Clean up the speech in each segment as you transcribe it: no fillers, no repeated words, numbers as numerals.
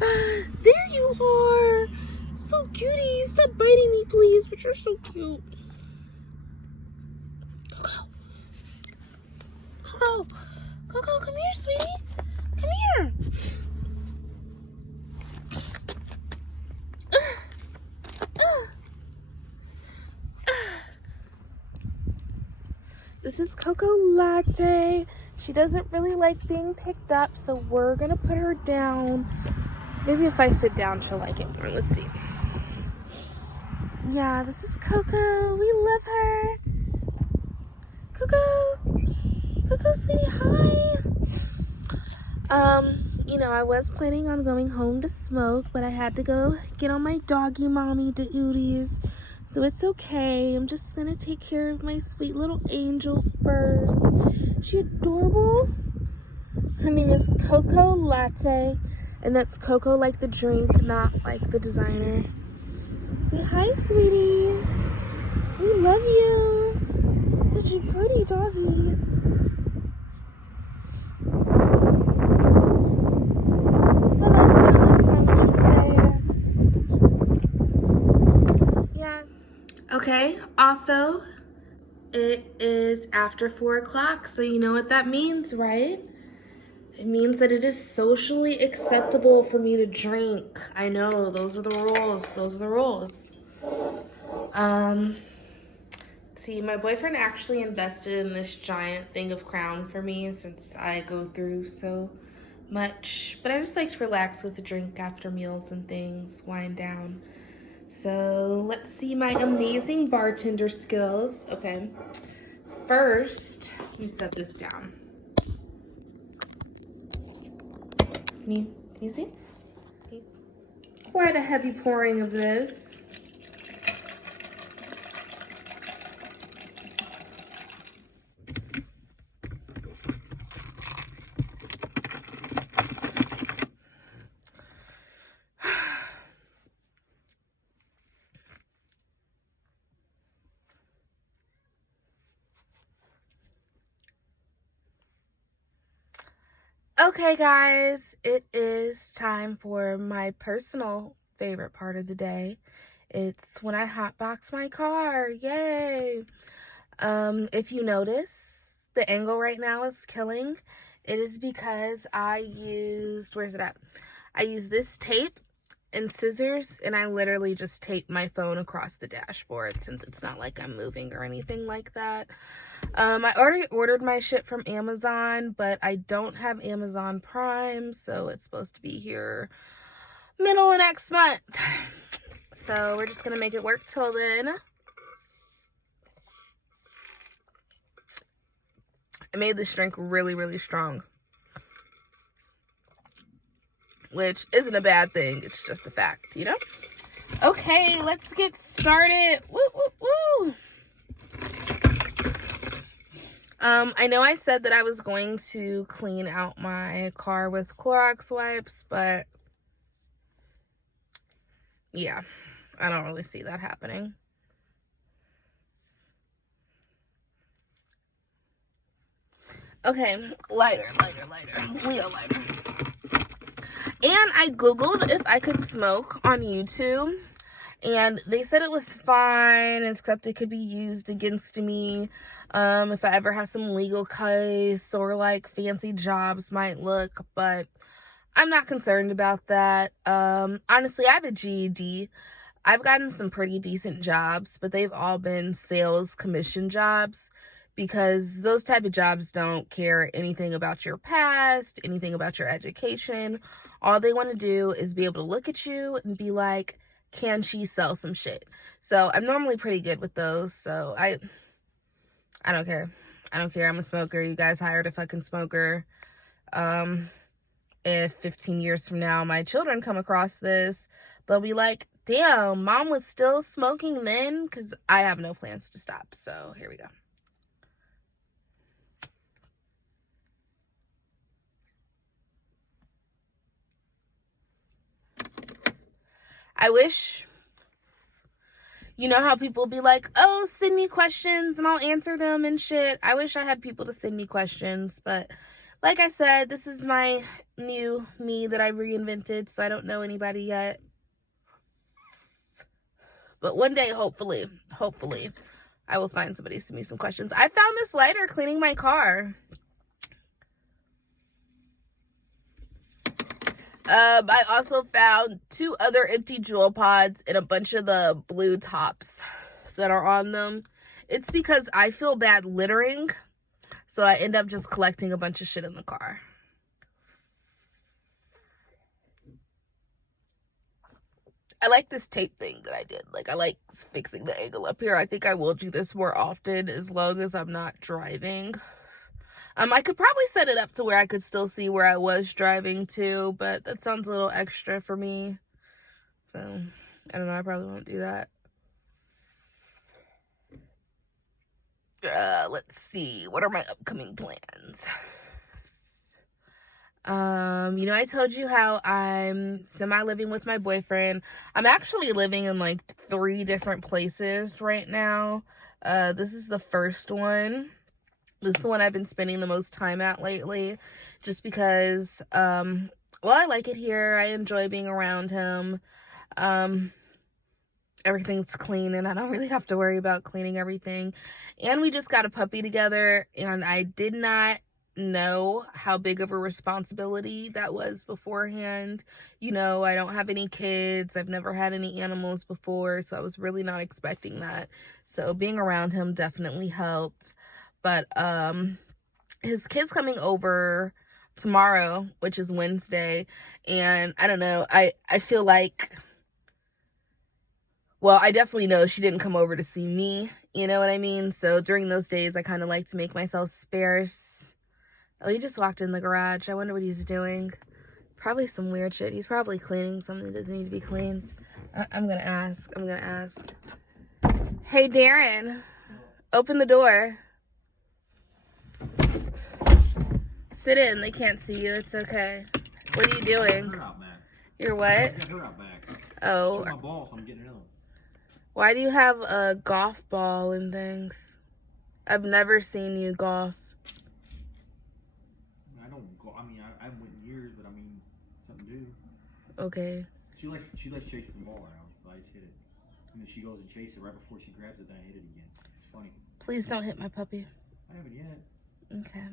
There you are. So cutie. Stop biting me, please. But you're so cute. Coco. Coco. Coco, come here, sweetie. Come here. This is Coco Latte. She doesn't really like being picked up, so we're gonna put her down. Maybe if I sit down, she'll like it more. Let's see. Yeah, this is Coco. We love her. Coco. Coco, sweetie, hi. I was planning on going home to smoke, but I had to go get on my doggy mommy duties. So it's okay. I'm just gonna take care of my sweet little angel first. Is she adorable? Her name is Coco Latte, and that's Coco like the drink, not like the designer. Say hi, sweetie. We love you. Such a pretty doggy. Have a nice time with you today. Yeah. Okay, also, it is after 4 o'clock, so you know what that means, right? It means that it is socially acceptable for me to drink. I know, those are the rules. Those are the rules. See, my boyfriend actually invested in this giant thing of Crown for me since I go through so much. But I just like to relax with a drink after meals and things, wind down. So let's see my amazing bartender skills. Okay, first, let me set this down. Can you see? Quite a heavy pouring of this. Okay, guys, it is time for my personal favorite part of the day. It's when I hotbox my car. Yay! If you notice, the angle right now is killing. It is because I used, where's it at? I used this tape and scissors, and I literally just taped my phone across the dashboard since it's not like I'm moving or anything like that. I already ordered my shit from Amazon, but I don't have Amazon Prime, so it's supposed to be here middle of next month. So we're just gonna make it work till then. I made this drink really, really strong, which isn't a bad thing. It's just a fact, you know? Okay, let's get started. Woo, woo, woo. I know I said that I was going to clean out my car with Clorox wipes, but yeah, I don't really see that happening. Okay, lighter. Leo lighter. And I Googled if I could smoke on YouTube, and they said it was fine, except it could be used against me if I ever have some legal case or like fancy jobs might look, but I'm not concerned about that. Honestly, I have a GED. I've gotten some pretty decent jobs, but they've all been sales commission jobs because those type of jobs don't care anything about your past, anything about your education. All they want to do is be able to look at you and be like, can she sell some shit? So I'm normally pretty good with those. So I don't care. I don't care. I'm a smoker. You guys hired a fucking smoker. If 15 years from now my children come across this, they'll be like, damn, mom was still smoking then, because I have no plans to stop. So here we go. I wish, you know how people be like, oh, send me questions and I'll answer them and shit. I wish I had people to send me questions, but like I said, this is my new me that I reinvented, so I don't know anybody yet. But one day, hopefully, I will find somebody to send me some questions. I found this lighter cleaning my car. I also found 2 other empty jewel pods and a bunch of the blue tops that are on them. It's because I feel bad littering, so I end up just collecting a bunch of shit in the car. I like this tape thing that I did. Like, I like fixing the angle up here. I think I will do this more often as long as I'm not driving. I could probably set it up to where I could still see where I was driving to, but that sounds a little extra for me. So, I don't know. I probably won't do that. Let's see. What are my upcoming plans? I told you how I'm semi-living with my boyfriend. I'm actually living in like 3 different places right now. This is the first one. This is the one I've been spending the most time at lately, just because, well, I like it here. I enjoy being around him. Everything's clean and I don't really have to worry about cleaning everything. And we just got a puppy together, and I did not know how big of a responsibility that was beforehand. I don't have any kids. I've never had any animals before, so I was really not expecting that. So being around him definitely helped. But his kid's coming over tomorrow, which is Wednesday, and I don't know, I feel like, well, I definitely know she didn't come over to see me, you know what I mean? So during those days, I kind of like to make myself sparse. Oh, he just walked in the garage. I wonder what he's doing. Probably some weird shit. He's probably cleaning something that doesn't need to be cleaned. I'm gonna ask. Hey, Darren, open the door. Sit in. They can't see you. It's okay. What are you doing? You're what? I got her out back. Oh. My ball, so I'm getting another one. Why do you have a golf ball and things? I've never seen you golf. I don't go. I mean, I haven't went in years, but I mean, something to do. Okay. She likes chasing the ball around, so I just hit it. And then she goes and chases it right before she grabs it, then I hit it again. It's funny. Please don't hit my puppy. I haven't yet. Okay.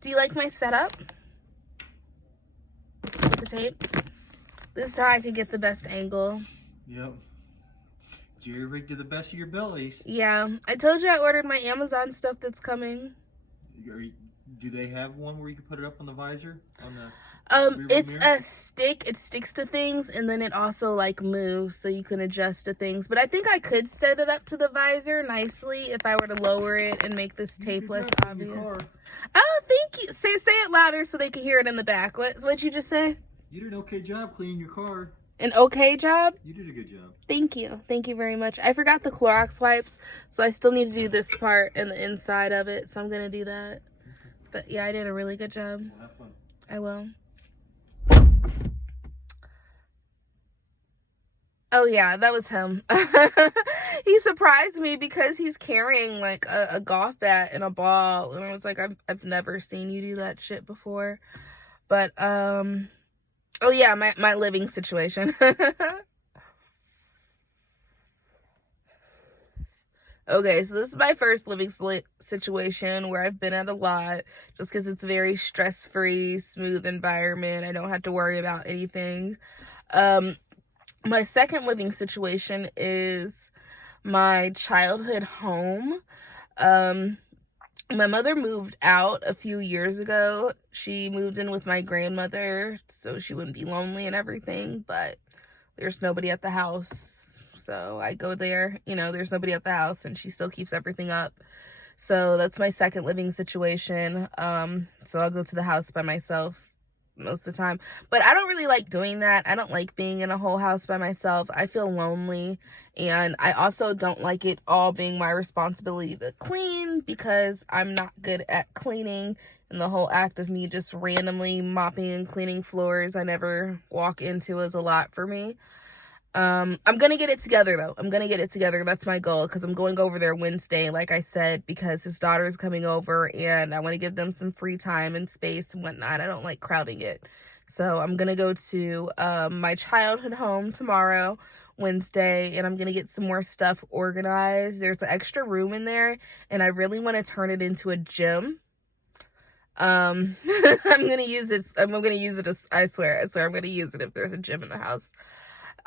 Do you like my setup? With the tape? This is how I can get the best angle. Yep. Jerry rigged to the best of your abilities. Yeah. I told you I ordered my Amazon stuff that's coming. Do they have one where you can put it up on the visor? It's a stick. It sticks to things, and then it also like moves, so you can adjust to things. But I think I could set it up to the visor nicely if I were to lower it and make this tape less obvious. Oh, thank you. Say it louder so they can hear it in the back. What'd you just say? You did an okay job cleaning your car. An okay job? You did a good job. Thank you. Thank you very much. I forgot the Clorox wipes, so I still need to do this part and the inside of it, so I'm going to do that. Okay. But yeah, I did a really good job. Well, have fun. I will. Oh yeah, that was him. He surprised me because he's carrying like a golf bat and a ball, and I was like, I've never seen you do that shit before. But oh yeah, my living situation. Okay, so this is my first living situation where I've been at a lot, just because it's a very stress-free, smooth environment. I don't have to worry about anything. My second living situation is my childhood home. My mother moved out a few years ago. She moved in with my grandmother so she wouldn't be lonely and everything, but there's nobody at the house. So I go there, there's nobody at the house, and she still keeps everything up. So that's my second living situation. So I'll go to the house by myself most of the time. But I don't really like doing that. I don't like being in a whole house by myself. I feel lonely. And I also don't like it all being my responsibility to clean, because I'm not good at cleaning. And the whole act of me just randomly mopping and cleaning floors I never walk into is a lot for me. I'm gonna get it together though. I'm gonna get it together. That's my goal, because I'm going over there Wednesday, like I said, because his daughter's coming over and I want to give them some free time and space and whatnot. I don't like crowding it. So I'm gonna go to my childhood home tomorrow, Wednesday, and I'm gonna get some more stuff organized. There's an extra room in there and I really want to turn it into a gym. I'm gonna use it. I'm gonna use it. I swear, I'm gonna use it if there's a gym in the house.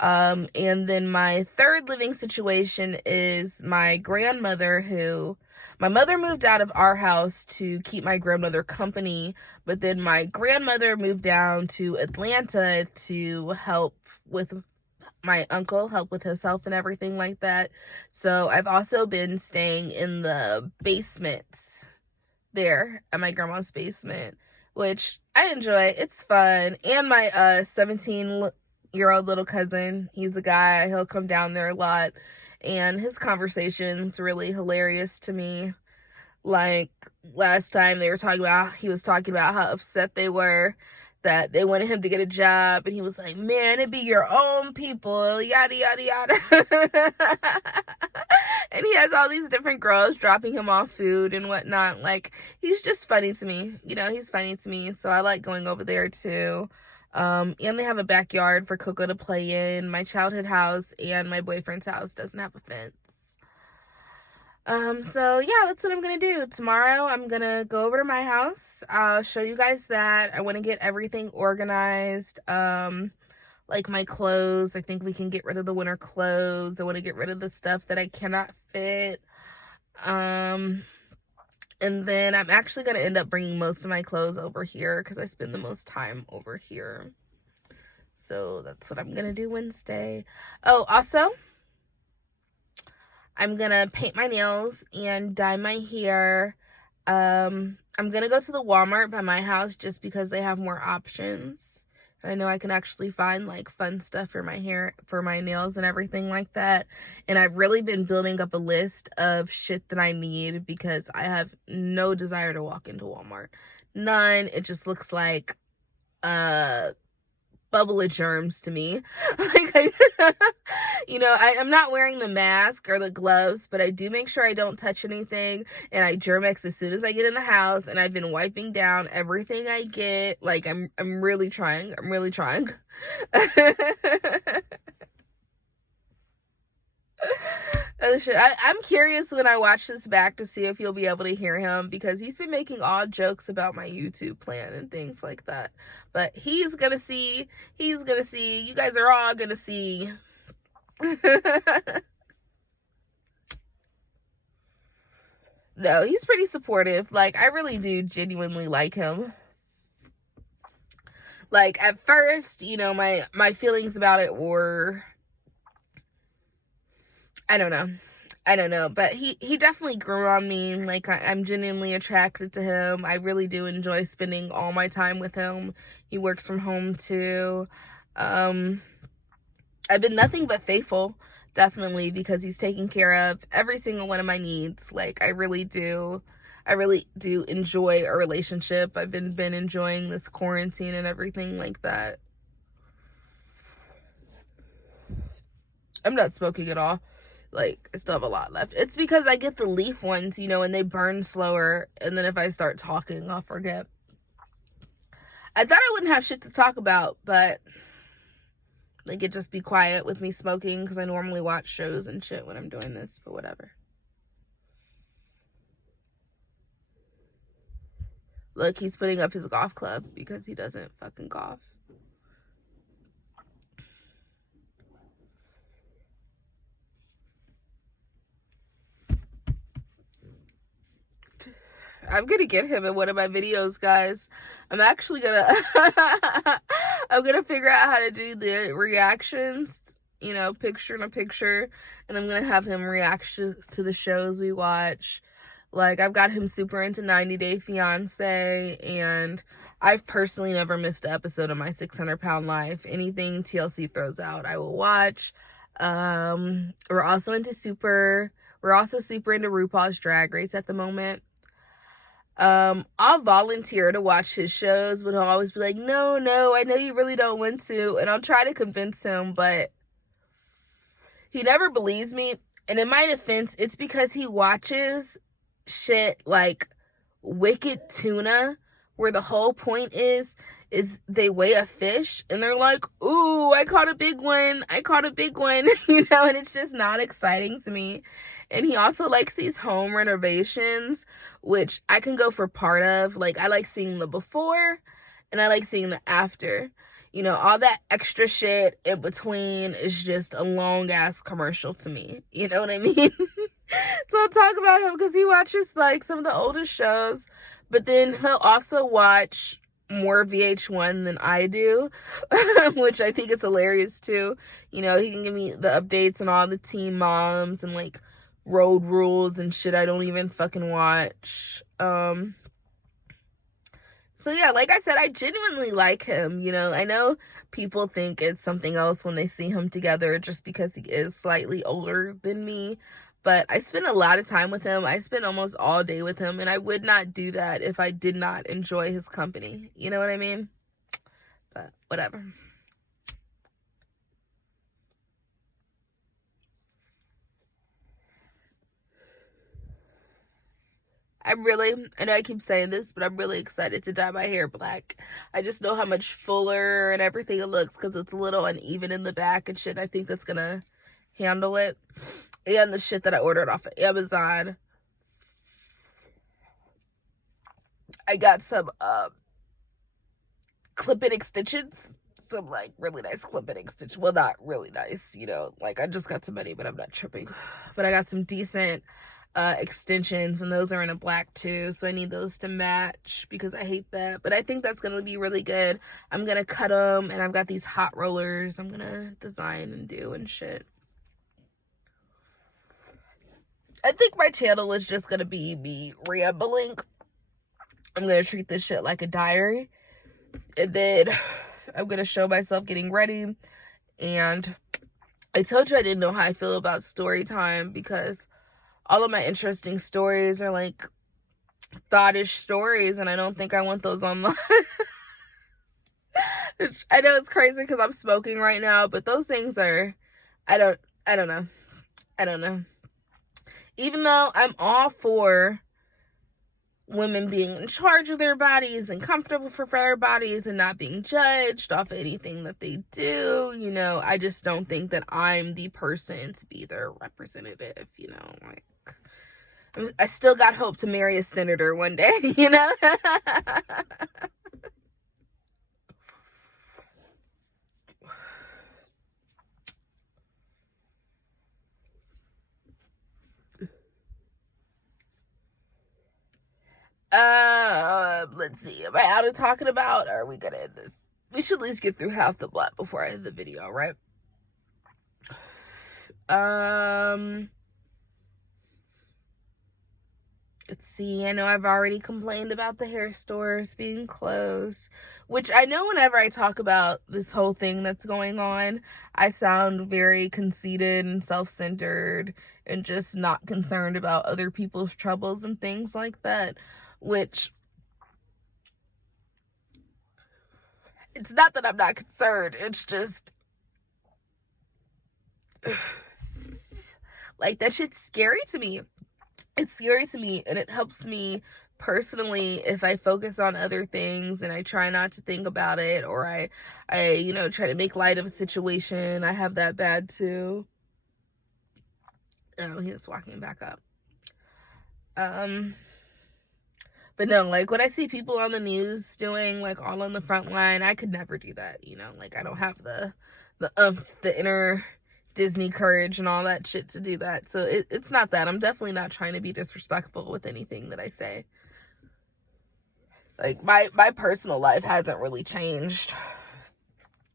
And then my third living situation is my grandmother, my mother moved out of our house to keep my grandmother company, but then my grandmother moved down to Atlanta to help with my uncle, help with his health and everything like that. So I've also been staying in the basement there, at my grandma's basement, which I enjoy. It's fun. And my 17-year-old little cousin, he's a guy, he'll come down there a lot, and his conversation's really hilarious to me. Like last time he was talking about how upset they were that they wanted him to get a job, and he was like, man, it be your own people, yada yada yada. And he has all these different girls dropping him off food and whatnot. Like, he's just funny to me, he's funny to me, so I like going over there too. And they have a backyard for Coco to play in. My childhood house and my boyfriend's house doesn't have a fence. So yeah, that's what I'm gonna do. Tomorrow I'm gonna go over to my house. I'll show you guys that. I want to get everything organized. Like my clothes. I think we can get rid of the winter clothes. I want to get rid of the stuff that I cannot fit. And then I'm actually gonna end up bringing most of my clothes over here because I spend the most time over here. So that's what I'm gonna do Wednesday. Oh, also, I'm gonna paint my nails and dye my hair. I'm gonna go to the Walmart by my house just because they have more options. I know I can actually find like fun stuff for my hair, for my nails and everything like that. And I've really been building up a list of shit that I need because I have no desire to walk into Walmart. None. It just looks like bubble of germs to me. Like, I'm not wearing the mask or the gloves, but I do make sure I don't touch anything, and I Germex as soon as I get in the house, and I've been wiping down everything I get. Like, I'm really trying. Oh shit. I'm curious when I watch this back to see if you'll be able to hear him, because he's been making odd jokes about my YouTube plan and things like that. But he's gonna see, you guys are all gonna see. No, he's pretty supportive. Like, I really do genuinely like him. Like, at first, my feelings about it were, I don't know, but he definitely grew on me. Like, I'm genuinely attracted to him. I really do enjoy spending all my time with him. He works from home too. I've been nothing but faithful, definitely, because he's taking care of every single one of my needs. Like, I really do enjoy a relationship. I've been enjoying this quarantine and everything like that. I'm not smoking at all. Like, I still have a lot left. It's because I get the leaf ones, and they burn slower, and then if I start talking, I'll forget. I thought I wouldn't have shit to talk about, but like, it'd just be quiet with me smoking, because I normally watch shows and shit when I'm doing this, but whatever. Look, he's putting up his golf club because he doesn't fucking golf. I'm gonna get him in one of my videos, guys. I'm actually gonna I'm gonna figure out how to do the reactions, picture in a picture, and I'm gonna have him react to the shows we watch. Like, I've got him super into 90 Day Fiance, and I've personally never missed an episode of My 600-Pound Life. Anything TLC throws out, I will watch. We're also super into RuPaul's Drag Race at the moment. I'll volunteer to watch his shows, but he'll always be like, no, I know you really don't want to, and I'll try to convince him, but he never believes me. And in my defense, it's because he watches shit like Wicked Tuna, where the whole point is they weigh a fish and they're like, ooh, I caught a big one, you know, and it's just not exciting to me. And he also likes these home renovations, which I can go for part of. Like, I like seeing the before and I like seeing the after. You know, all that extra shit in between is just a long ass commercial to me. You know what I mean? So I'll talk about him because he watches like some of the oldest shows, but then he'll also watch more VH1 than I do, which I think is hilarious too. You know, he can give me the updates on all the Teen Moms and like Road Rules and shit I don't even fucking watch. So yeah, like I said, I genuinely like him, you know. I know people think it's something else when they see him together just because he is slightly older than me, but I spend a lot of time with him. I spend almost all day with him, and I would not do that if I did not enjoy his company. You know what I mean? But whatever. I know I keep saying this, but I'm really excited to dye my hair black. I just know how much fuller and everything it looks because it's a little uneven in the back and shit. I think that's gonna handle it. And the shit that I ordered off of Amazon. I got some clip-in extensions. Some like really nice clip-in extensions. Well, not really nice, you know. Like, I just got some money, but I'm not tripping. But I got some decent extensions, and those are in a black too, so I need those to match because I hate that. But I think that's gonna be really good. I'm gonna cut them, and I've got these hot rollers I'm gonna design and do and shit. I think my channel is just gonna be me rambling. I'm gonna treat this shit like a diary, and then I'm gonna show myself getting ready. And I told you I didn't know how I feel about story time because all of my interesting stories are like thoughtish stories, and I don't think I want those online. I know it's crazy because I'm smoking right now, but those things are, I don't know. Even though I'm all for women being in charge of their bodies and comfortable for their bodies and not being judged off of anything that they do, you know, I just don't think that I'm the person to be their representative, you know, like, I still got hope to marry a senator one day, you know? Let's see. Am I out of talking about? Or are we gonna end this? We should at least get through half the blunt before I end the video, right? Let's see. I know I've already complained about the hair stores being closed, which I know whenever I talk about this whole thing that's going on, I sound very conceited and self-centered and just not concerned about other people's troubles and things like that, which it's not that I'm not concerned. It's just like that shit's scary to me. It's scary to me, and it helps me personally if I focus on other things and I try not to think about it, or I you know, try to make light of a situation. I have that bad too. Oh, he's walking back up. But no, like when I see people on the news doing like all on the front line, I could never do that, you know? Like, I don't have the inner Disney courage and all that shit to do that. So it's not that. I'm definitely not trying to be disrespectful with anything that I say. Like, my personal life hasn't really changed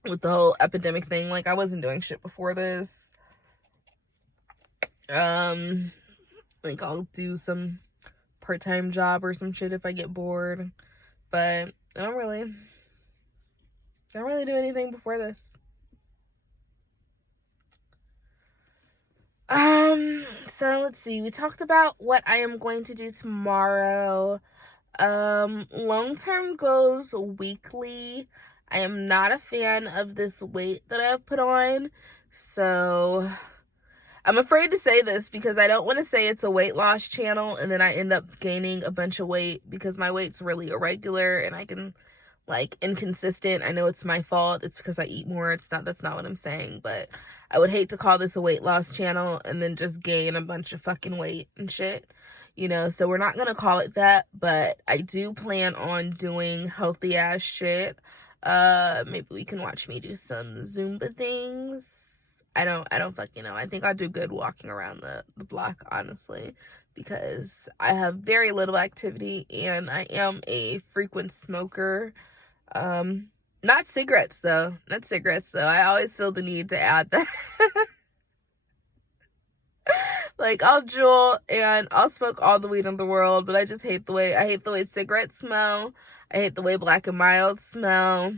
with the whole epidemic thing. Like, I wasn't doing shit before this. Like, I'll do some part-time job or some shit if I get bored. But I don't really do anything before this. So let's see. We talked about what I am going to do tomorrow. Long-term goals weekly. I am not a fan of this weight that I've put on. So I'm afraid to say this because I don't want to say it's a weight loss channel and then I end up gaining a bunch of weight because my weight's really irregular and I can, like, inconsistent. I know it's my fault. It's because I eat more. That's not what I'm saying, but I would hate to call this a weight loss channel and then just gain a bunch of fucking weight and shit. You know, so we're not gonna call it that, but I do plan on doing healthy ass shit. Maybe we can watch me do some Zumba things. I don't fucking know. I think I'll do good walking around the block, honestly, because I have very little activity and I am a frequent smoker. Not cigarettes though. Not cigarettes though. I always feel the need to add that. Like, I'll jewel and I'll smoke all the weed in the world, but I just hate I hate the way cigarettes smell. I hate the way Black and Mild smell.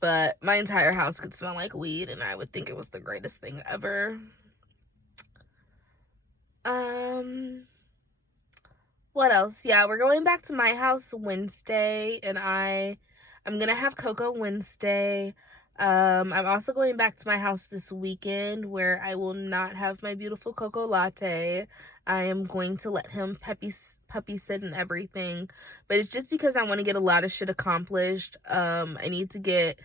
But my entire house could smell like weed and I would think it was the greatest thing ever. What else? Yeah, we're going back to my house Wednesday and I'm gonna have Cocoa Wednesday. I'm also going back to my house this weekend where I will not have my beautiful cocoa latte. I am going to let him puppy sit and everything, but it's just because I want to get a lot of shit accomplished. I need to get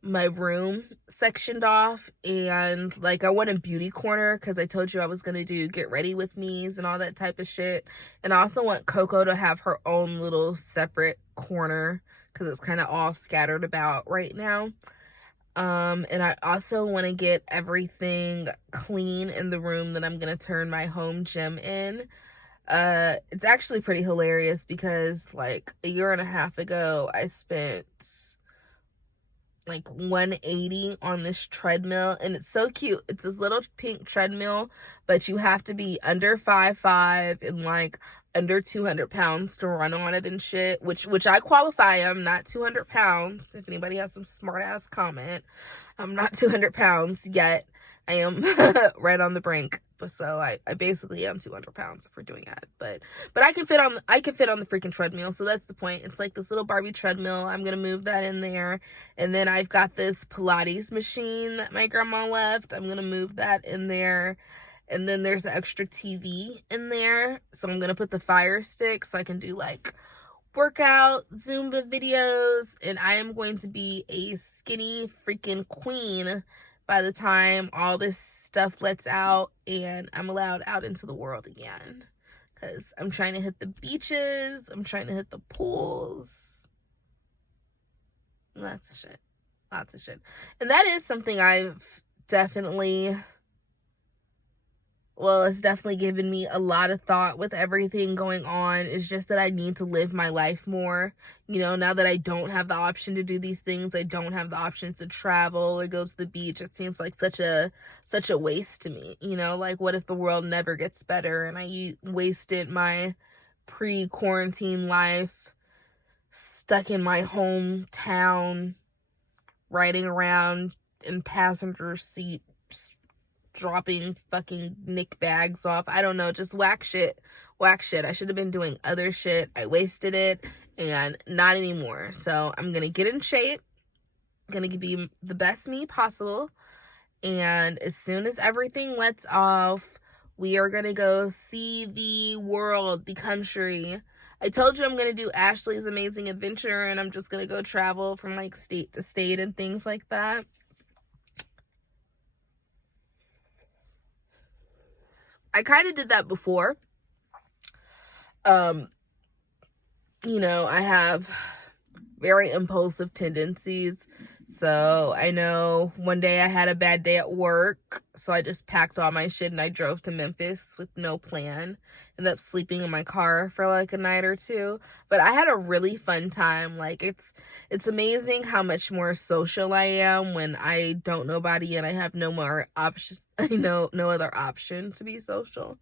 my room sectioned off and, like, I want a beauty corner because I told you I was gonna do get ready with me's and all that type of shit, and I also want Coco to have her own little separate corner because it's kind of all scattered about right now. And I also want to get everything clean in the room that I'm gonna turn my home gym in. It's actually pretty hilarious because, like, a year and a half ago I spent like 180 on this treadmill and it's so cute. It's this little pink treadmill, but you have to be under 5'5" and like under 200 pounds to run on it and shit, which I qualify. I'm not 200 pounds. If anybody has some smart ass comment, I'm not 200 pounds yet. I am right on the brink. So I basically am 200 pounds if we're doing that. But I can fit on the freaking treadmill. So that's the point. It's like this little Barbie treadmill. I'm gonna move that in there. And then I've got this Pilates machine that my grandma left. I'm gonna move that in there. And then there's an extra TV in there. So I'm gonna put the Fire Stick so I can do like workout Zumba videos. And I am going to be a skinny freaking queen by the time all this stuff lets out and I'm allowed out into the world again. Because I'm trying to hit the beaches. I'm trying to hit the pools. Lots of shit. Lots of shit. And that is something I've definitely... Well, it's definitely given me a lot of thought with everything going on. It's just that I need to live my life more. You know, now that I don't have the option to do these things, I don't have the options to travel or go to the beach. It seems like such a waste to me. You know, like, what if the world never gets better and I wasted my pre-quarantine life stuck in my hometown, riding around in passenger seat, dropping fucking Nick bags off. I don't know, just whack shit. I should have been doing other shit. I wasted it and not anymore. So I'm gonna get in shape, gonna be the best me possible, and as soon as everything lets off, we are gonna go see the world, the country. I told you I'm gonna do Ashley's Amazing Adventure and I'm just gonna go travel from like state to state and things like that. I kind of did that before. You know, I have very impulsive tendencies. So I know one day I had a bad day at work. So I just packed all my shit and I drove to Memphis with no plan. Ended up sleeping in my car for like a night or two. But I had a really fun time. Like, it's amazing how much more social I am when I don't know nobody and I have no more option. I know no other option to be social.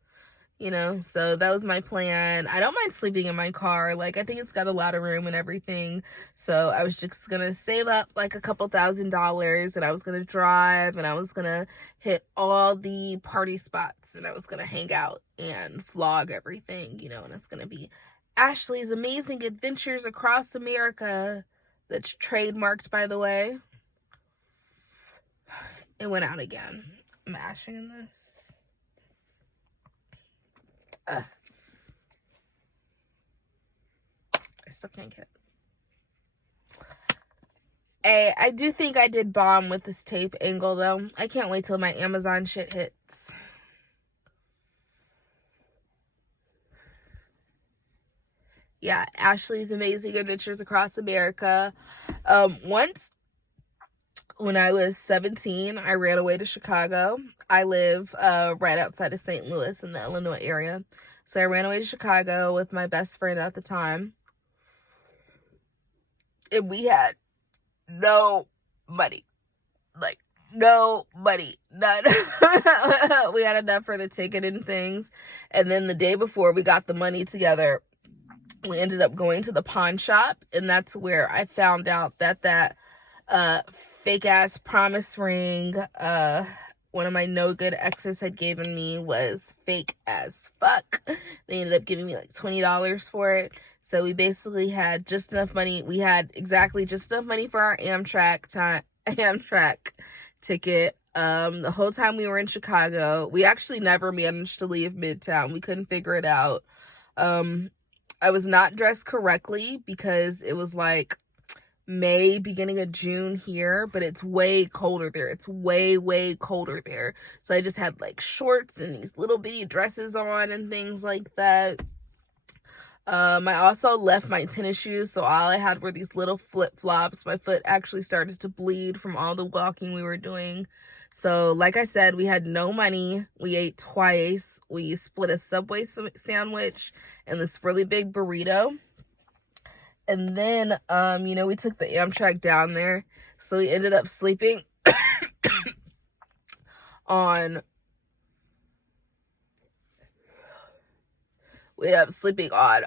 You know, so that was my plan. I don't mind sleeping in my car. Like, I think it's got a lot of room and everything. So I was just gonna save up like a couple $1,000s and I was gonna drive and I was gonna hit all the party spots and I was gonna hang out and vlog everything, you know, and it's gonna be Ashley's Amazing Adventures Across America. That's trademarked, by the way. It went out again. mashing in this. I still can't get it. Hey, I do think I did bomb with this tape angle, though. I can't wait till my Amazon shit hits. Yeah, Ashley's Amazing Adventures Across America. Once, when I was 17, I ran away to Chicago. I live right outside of St. Louis in the Illinois area. So I ran away to Chicago with my best friend at the time. And we had no money. Like, no money. None. We had enough for the ticket and things. And then the day before we got the money together, we ended up going to the pawn shop. And that's where I found out that fake ass promise ring one of my no good exes had given me was fake as fuck. They ended up giving me like $20 for it. So we basically had just enough money. We had exactly just enough money for our Amtrak ticket. The whole time we were in Chicago, we actually never managed to leave Midtown. We couldn't figure it out. I was not dressed correctly because it was like May, beginning of June here, but it's way colder there. It's way, way colder there. So I just had like shorts and these little bitty dresses on and things like that. I also left my tennis shoes, so all I had were these little flip-flops. My foot actually started to bleed from all the walking we were doing. So, like I said, we had no money. We ate twice. We split a Subway sandwich and this really big burrito. And then, we took the Amtrak down there. So we ended up sleeping on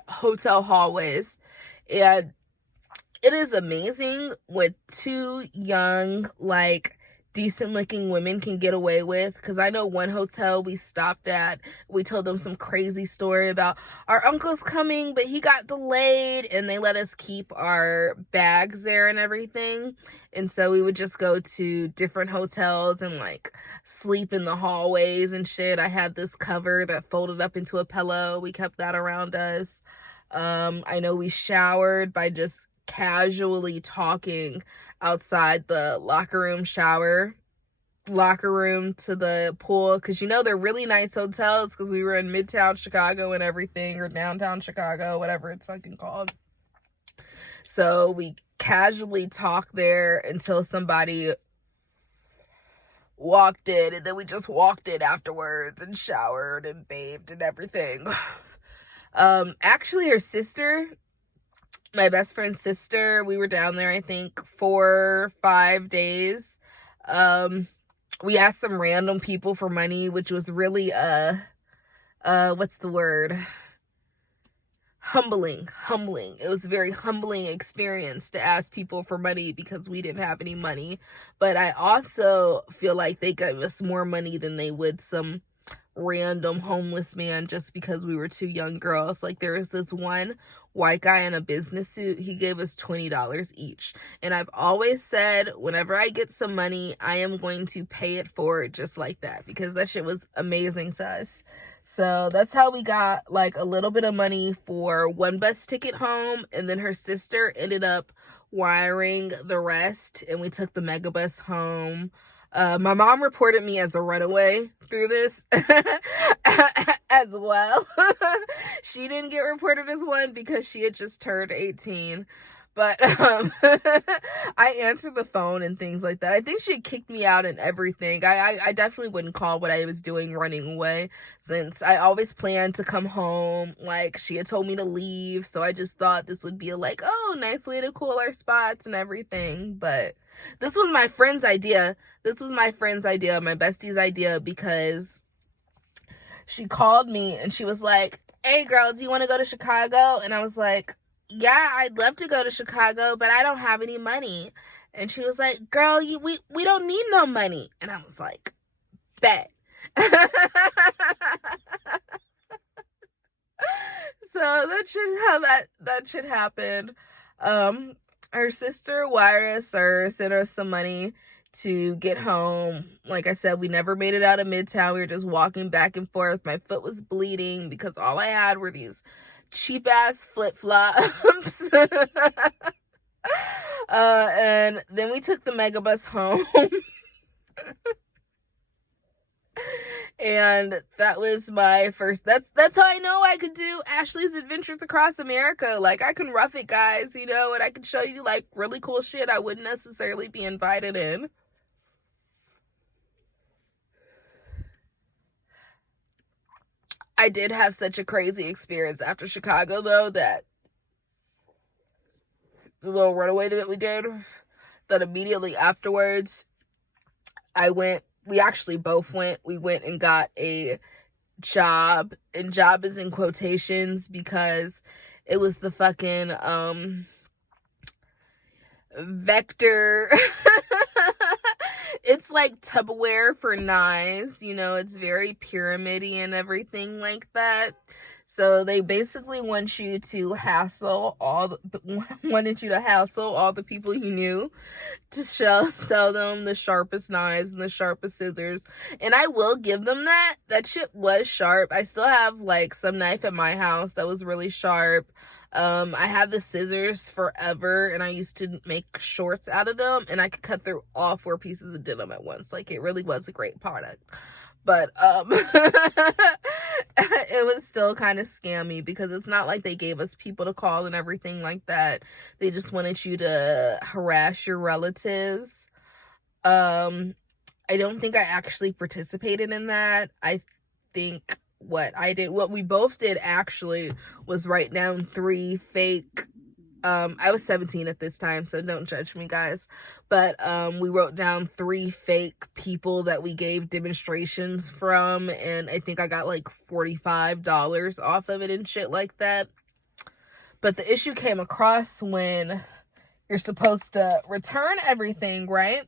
hotel hallways. And it is amazing what two young, like, decent looking women can get away with. Because I know one hotel we stopped at, we told them some crazy story about our uncle's coming, but he got delayed, and they let us keep our bags there and everything. And so we would just go to different hotels and like sleep in the hallways and shit. I had this cover that folded up into a pillow. We kept that around us. I know we showered by just casually talking outside the locker room to the pool, because they're really nice hotels, because we were in Midtown Chicago and everything, or downtown Chicago, whatever it's fucking called. So we casually talked there until somebody walked in, and then we just walked in afterwards and showered and bathed and everything. Actually, her sister, my best friend's sister, we were down there, I think, 4 or 5 days. We asked some random people for money, which was really, what's the word? Humbling. It was a very humbling experience to ask people for money because we didn't have any money. But I also feel like they gave us more money than they would some random homeless man just because we were two young girls. Like, there was this one white guy in a business suit. He gave us $20 each. And I've always said, whenever I get some money, I am going to pay it forward just like that, because that shit was amazing to us. So that's how we got like a little bit of money for one bus ticket home, and then her sister ended up wiring the rest, and we took the megabus home. My mom reported me as a runaway through this as well. She didn't get reported as one because she had just turned 18. But I answered the phone and things like that. I think she had kicked me out and everything. I definitely wouldn't call what I was doing running away, since I always planned to come home. Like, she had told me to leave, so I just thought this would be like, oh, nice way to cool our spots and everything. But this was my friend's idea. My bestie's idea, because she called me and she was like, hey girl, do you want to go to Chicago? And I was like, yeah, I'd love to go to Chicago, but I don't have any money. And she was like, girl, we don't need no money. And I was like, bet. So that's how that should happen. Her sister wired us or sent us some money to get home. Like I said, we never made it out of Midtown. We were just walking back and forth. My foot was bleeding because all I had were these cheap ass flip-flops. And then we took the megabus home. And that was my first, that's how I know I could do Ashley's Adventures Across America. Like, I can rough it, guys, you know, and I can show you like really cool shit I wouldn't necessarily be invited in. I did have such a crazy experience after Chicago, though, that the little runaway that we did, that immediately afterwards, we actually both went. We went and got a job, and job is in quotations because it was the fucking Vector. It's like Tupperware for knives, you know, it's very pyramid-y and everything like that. So they basically wanted you to hassle all the people you knew to sell them the sharpest knives and the sharpest scissors. And I will give them that. That shit was sharp. I still have like some knife at my house that was really sharp. I have the scissors forever, and I used to make shorts out of them, and I could cut through all 4 pieces of denim at once. Like, it really was a great product. But it was still kind of scammy because it's not like they gave us people to call and everything like that. They just wanted you to harass your relatives. I don't think I actually participated in that. I think what we both did actually was write down 3 fake, I was 17 at this time, so don't judge me, guys, but we wrote down 3 fake people that we gave demonstrations from, and I think I got like $45 off of it and shit like that. But the issue came across when you're supposed to return everything, right?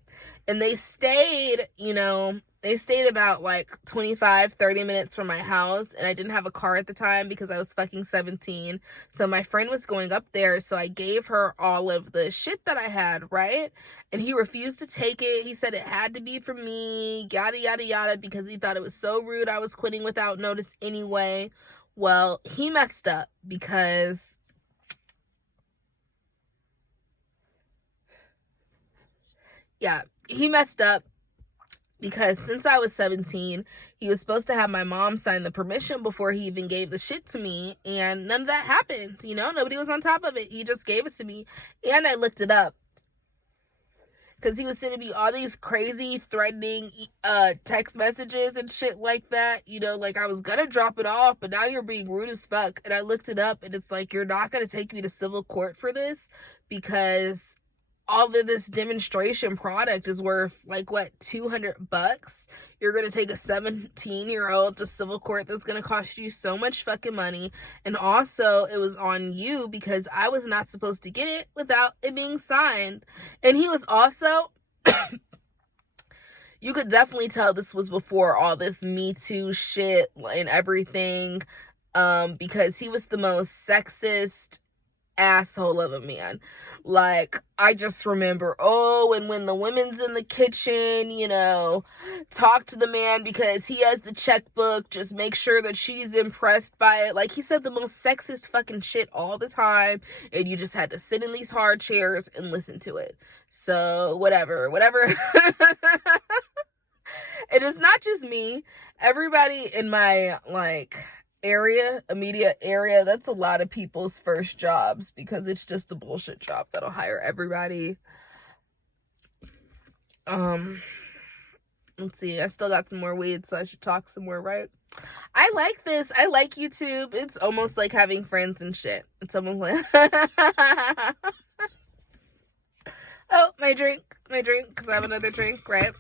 And they stayed, about like 25-30 minutes from my house, and I didn't have a car at the time because I was fucking 17. So my friend was going up there, so I gave her all of the shit that I had, right? And he refused to take it. He said it had to be for me, yada yada yada, because he thought it was so rude I was quitting without notice anyway. Well, he messed up because he messed up because since I was 17, he was supposed to have my mom sign the permission before he even gave the shit to me, and none of that happened, nobody was on top of it. He just gave it to me, and I looked it up, because he was sending me all these crazy, threatening text messages and shit like that, like I was gonna drop it off, but now you're being rude as fuck. And I looked it up, and it's like, you're not gonna take me to civil court for this, because all of this demonstration product is worth like what, $200. You're gonna take a 17-year-old to civil court. That's gonna cost you so much fucking money. And also, it was on you because I was not supposed to get it without it being signed. And he was also you could definitely tell this was before all this Me Too shit and everything, because he was the most sexist asshole of a man. Like, I just remember, and when the women's in the kitchen, talk to the man because he has the checkbook, just make sure that she's impressed by it. Like, he said the most sexist fucking shit all the time, and you just had to sit in these hard chairs and listen to it. So, whatever. It is not just me. Everybody in my, immediate area, that's a lot of people's first jobs, because it's just a bullshit job that'll hire everybody. Let's see, I still got some more weed, so I should talk some more, right? I like this. I like YouTube. It's almost like having friends and shit. It's almost like oh, my drink, because I have another drink, right?